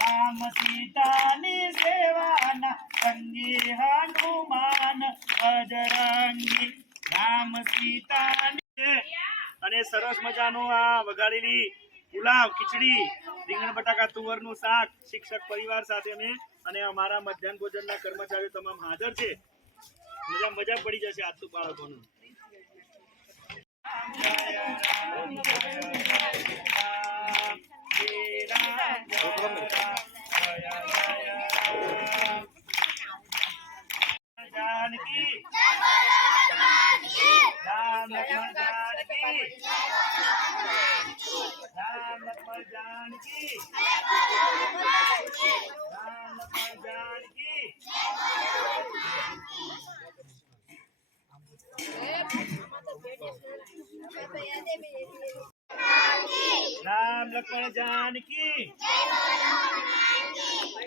राम सीतानी सेवाना संगी हनुमान बजरंगी राम सीतानी અને સરસ મજાનું આ વઘારેલી પુલાવ ખીચડી રીંગણ બટાકા તુવરનું શાક શિક્ષક પરિવાર સાથે અને અમારા મધ્યાહન ભોજનના કર્મચારીઓ તમામ હાજર છે. મજા પડી જશે આજ તો બાળકોને. जानकी राम लक्ष्मण जानकी राम लक्ष्मण जानकी राम लक्ष्मण जानकी राम लक्ष्मण जानकी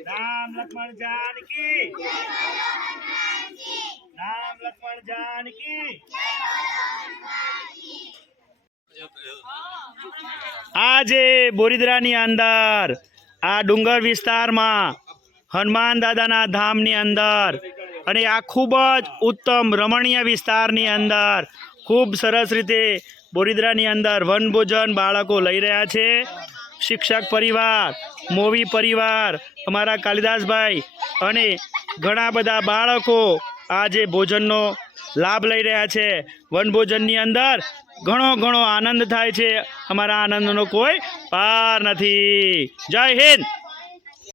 राम लक्ष्मण जानकी राम लक्ष्मण जानकी. આજે બોરીદરાની અંદર આ ડુંગર વિસ્તારમાં હનુમાન દાદાના ધામની અંદર અને આ ખૂબ જ ઉત્તમ રમણીય વિસ્તારની અંદર ખૂબ સરસ રીતે બોરીદરાની અંદર વનભોજન બાળકો લઈ રહ્યા છે. શિક્ષક પરિવાર, મોવી પરિવાર, અમારા કાલિદાસભાઈ અને ઘણા બધા બાળકો આજે ભોજનનો લાભ લઈ રહ્યા છે. વનભોજનની અંદર ઘણો આનંદ થાય છે. અમારા આનંદનો કોઈ પાર નથી. જય હિન્દ.